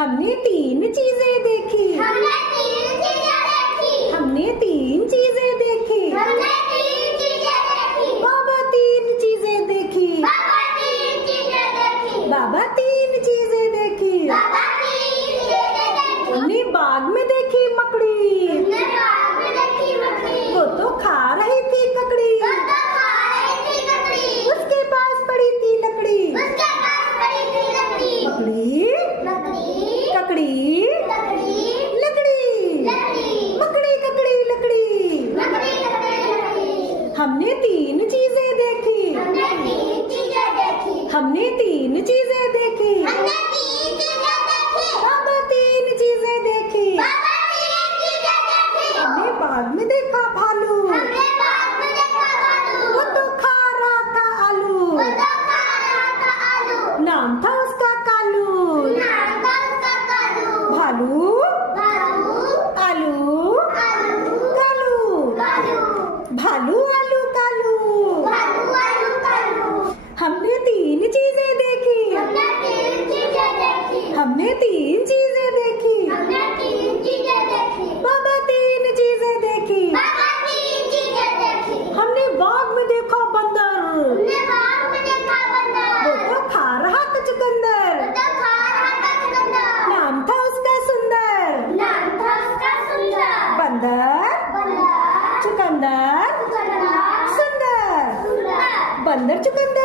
हमने तीन चीजें देखी। हमने तीन चीजें देखी। हमने तीन चीजें देखी। हमने तीन चीजें देखी। बाबा तीन चीजें देखी। बाबा तीन चीजें देखी। बाबा तीन चीजें देखी। बाबा तीन चीजें देखी। हमने बाग में देखी मकड़ी। हमने बाग में देखी मकड़ी। वो तो खा रही थी ककड़ी। वो तो खा रही थी ककड़ी। उसके पास पड़ी थी लकड़ी। उसके पास पड़ी थी लकड़ी। मकड़ी लकड़ी। ककड़ी लकड़ी। लकड़ी लकड़ी। मकड़ी ककड़ी लकड़ी। लकड़ी लकड़ी लकड़ी। हमने तीन चीजें देखी। हमने तीन चीजें देखी। हमने तीन चीजें देखी। हमने तीन चीजें देखी। बाबा तीन चीजें देखी। बाबा तीन चीजें देखी। हमने बाग में देखा भालू। हमने बाग में देखा भालू। वो तो खा रहा था आलू। वो तो खा रहा था आलू। नाम था उसका कालू। नाम था उसका कालू। भालू भालू। आलू आलू। कालू। कालू। भालू आलू कालू। भालू आलू कालू। हमने तीन चीजें देखी। हमने तीन चीजें देखी। हमने तीन चीजें देखी। हमने तीन चीजें देखी। बाबा तीन चीजें देखी। बाबा तीन चीजें देखी। हमने बाग में देखा बंदर। हमने बाग में देखा बंदर। वो तो खा रहा था चुकंदर। वो तो खा रहा था चुकंदर। नाम था उसका सुंदर। नाम था उसका सुंदर। बंदर बंदर। चुकंदर चुकंदर। सुंदर। सुंदर। बंदर चुकंदर